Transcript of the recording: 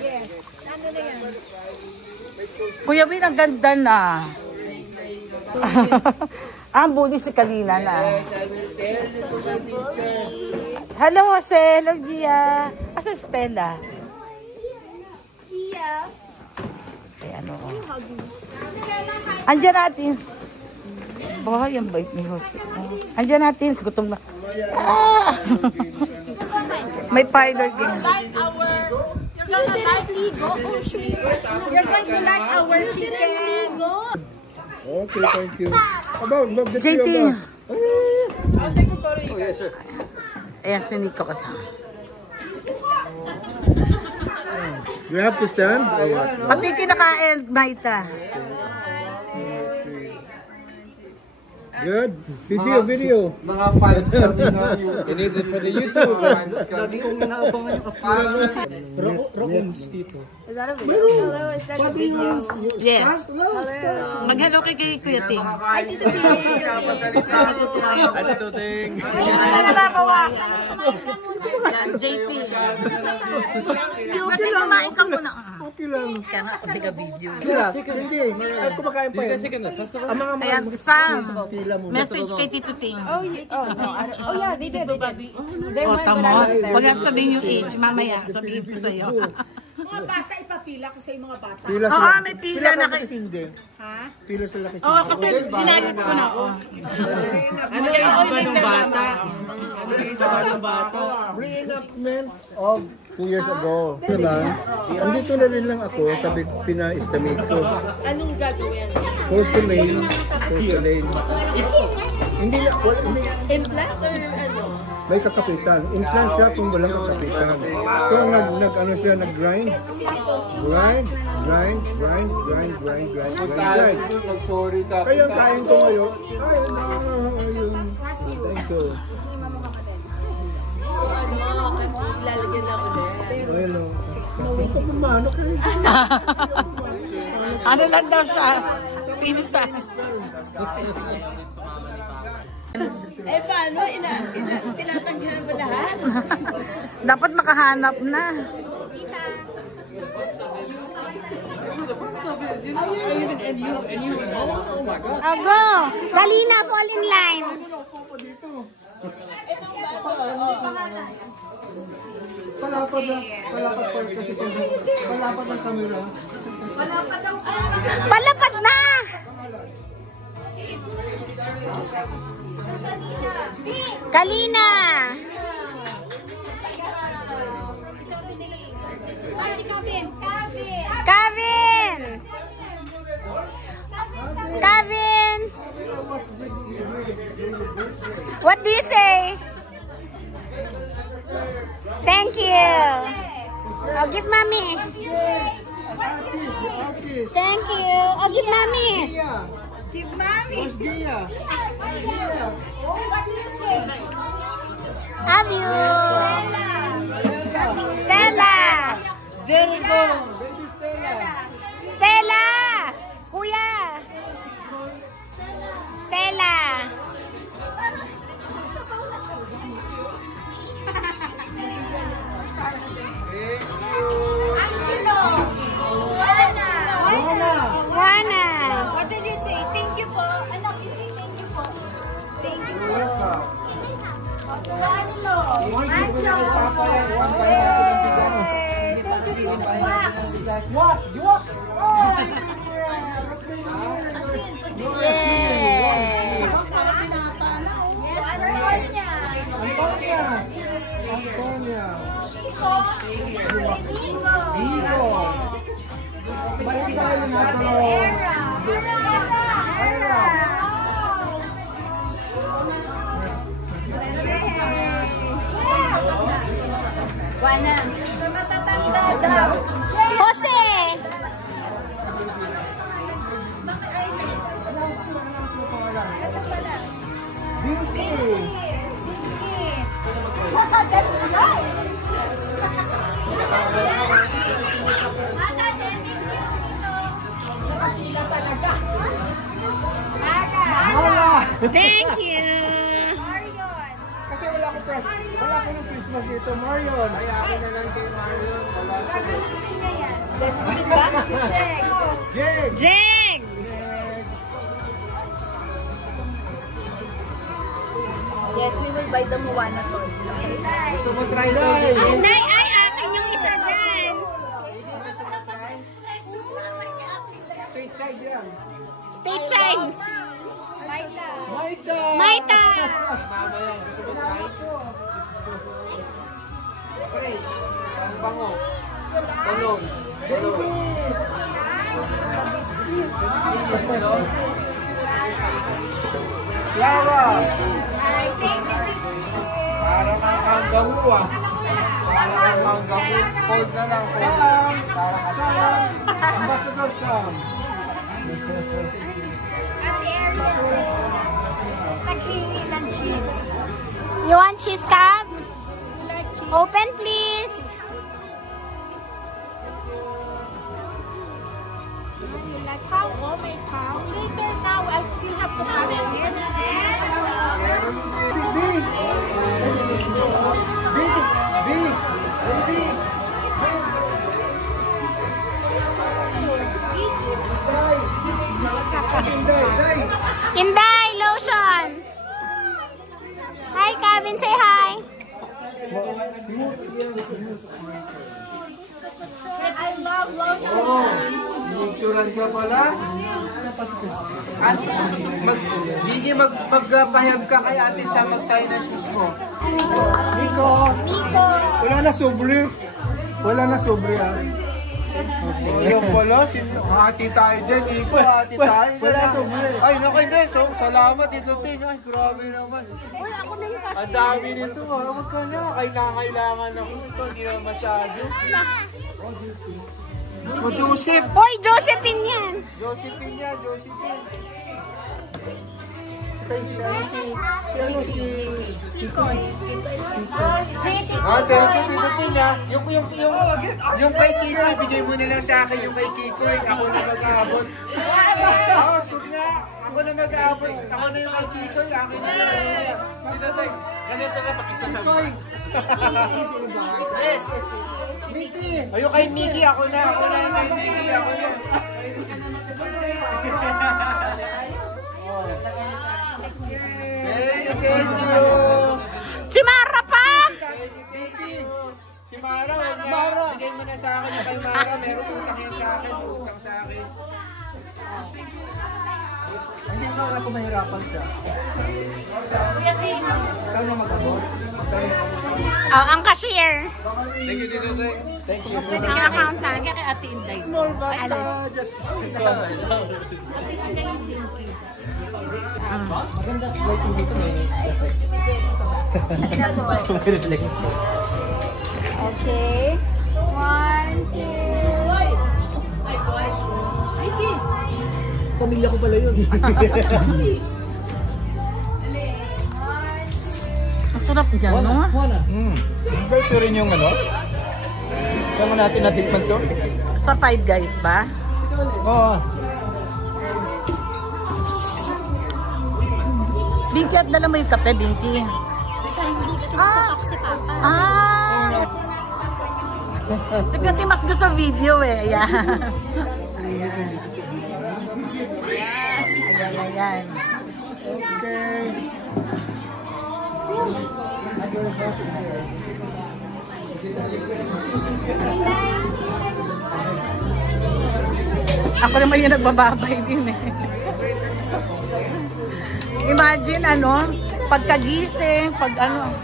Yes. Ano na yan? Kuya Win, ang ganda na. Ang bully si kanina na. Yes, I will tell you to my teacher. Hello, Jose. Hello, Gia. Asa Stella? Iya. Ay, ano? Andiyan natin. Boy, ang bait ni Jose. Andiyan natin. Gutom na. Ah! May parlor din. You're going to like our chicken. Okay, thank you. About the JT. I'll take a photo. Oh, yes, sir. Ayan, si Nico kasama. You have to stand or what? Pati kinakain, Maita. Good. Video. Mga fans kami na YouTube. You need it for the YouTube fans kami. Lagi kong inaabangan yung Rockons dito. Is that a video? Hello, is that a video? Yes. Mag-hello kay Kuya Ting. Ay, Tito Ting. At tuting. Ano na babawa? JP. Pati kumain ka muna. Okay lang. Kaya nga, hindi ka video. Hindi. Ay, kumakain pa yan. Ang mga Ayan, Sam. pila mo. Message kay Tito Ting. Oh, no. Oh, yeah, they did. They O, went when I tamo. was there. Huwag yan sabihin yung age. Mamaya, sabihin ko sa'yo. Mga bata, ipapila ko sa yung mga bata. Pila Oo, sila. may pila na kasi hindi. Ha? Pila sila kasi. Oo, kasi ginagis ko na. Ano yung iba ng bata? Ano yung iba ng bata? Reenactment of 2 years ago. Diba? Andito na rin lang ako, sabi pina-estimate ko. Anong gagawin? Porcelain. Hindi na, hindi. Implant or ano? May kakapitan. Implant siya kung walang kakapitan. So ano siya, nag-grind. Grind. Sorry ka. Kaya ang kain ko ngayon. Ayun. Thank you. So ano, ilalagyan lang ulit. Hello. Hindi ko pumano kayo. Ano lang daw siya? Pinisa. Eh paano? Tinatanggihan mo lahat? Dapat makahanap na. Go! Galina, fall in line. Palapad kasi palapad ang camera. Palapad na! Galina! Kevin! What do you say? Thank you. I'll give mommy. Thank you. I'll give mommy. Give mommy! Where's Gia? Have you? Stella. Jericho! Stella. Kuya. Stella. Juana. What did you say? Thank you po. Anak, you say thank you po. Thank you po. Ancho. Ancho. Thank you po. What? You walk? Yeah. Antonia. Nico. Balik tayo na ito. Juana. Matatanda daw. Jose. That's right. Thank you. Kasi wala ko ng Christmas dito, Marion. Ay, akin na lang kay Marion. Wala ko. Let's put it back. Jeg! Yes, we will buy the Moana toy. Gusto mo try na? Nay, ay, akin yung isa dyan. Straight side yan. State side. Maita. Maita! Maita. Mama yan. Gusto mo try? Okay. Ang bango. Balon. Clara! Para kang kangaroo ah. Para kang kangaroo. Fold na lang. Para kasi. Ambassador Sam. Naghingi ng cheese. You want cheese, Cab? Open, please. Like cow, oh my cow. Later now, I still have to come in. Inday, lotion. Hi, Kevin, say hi. I love lotion. Oh, inicturan ka pala. Gigi, magpahayag ka kay ate sa magtayo ng shoes mo. Nico. Wala na sobre. Wala na sobre ah. Yung pala, hati tayo dyan, Nico, hati tayo. Wala sobre. Ay, naku, hindi. So, salamat dito, Tin. Ay, grabe naman. Ang dami nito. Huwag ka na. Kailangan ako ito. Hindi naman masyado. O, Joseph. Hoy, Josephine yan. Josephine yan, Josephine. Ah, thank you, Tito Tin, ha. Yung kay Kiko, ibigay mo na lang sa akin yung kay Kiko. Ako na mag-aabot. Oo, sure na. Ako na mag-aabot. Ako na yung kay Kiko. Akin na lang. Tito Tin, ganito na pakisama. Yes. Ayun kay Mickey, ako na. Ako na yung kay Mickey. Ako na. Thank you. Si Mara pa. Si Mara, Mara, bigay mo na sa akin yung kay Mara. Meron utang yan sa akin, utang sa akin. Hindi ko ako mahirapan siya. Ikaw na mag-abot. Oh, ang cashier. Thank you, Tito Tin. Thank you. Ang accountant. Kaya kay Ate Inday. Small bata, just maganda lighting dito, may reflex. May reflex. Okay. 1, 2. Pamilya ko pala yun. Ang sarap dyan, no? Ba ito rin yung ano? Saan mo natin natikman to? Sa Five Guys ba? Oo. Binky, at dala mo yung kape, Binky. Hindi kasi nakapak si Papa. Ah! Sigati mas gusto video eh. Ayan. Ayan. Okay. Ako naman yung nagbababay din eh. Imagine ano, pagkagising, pag ano,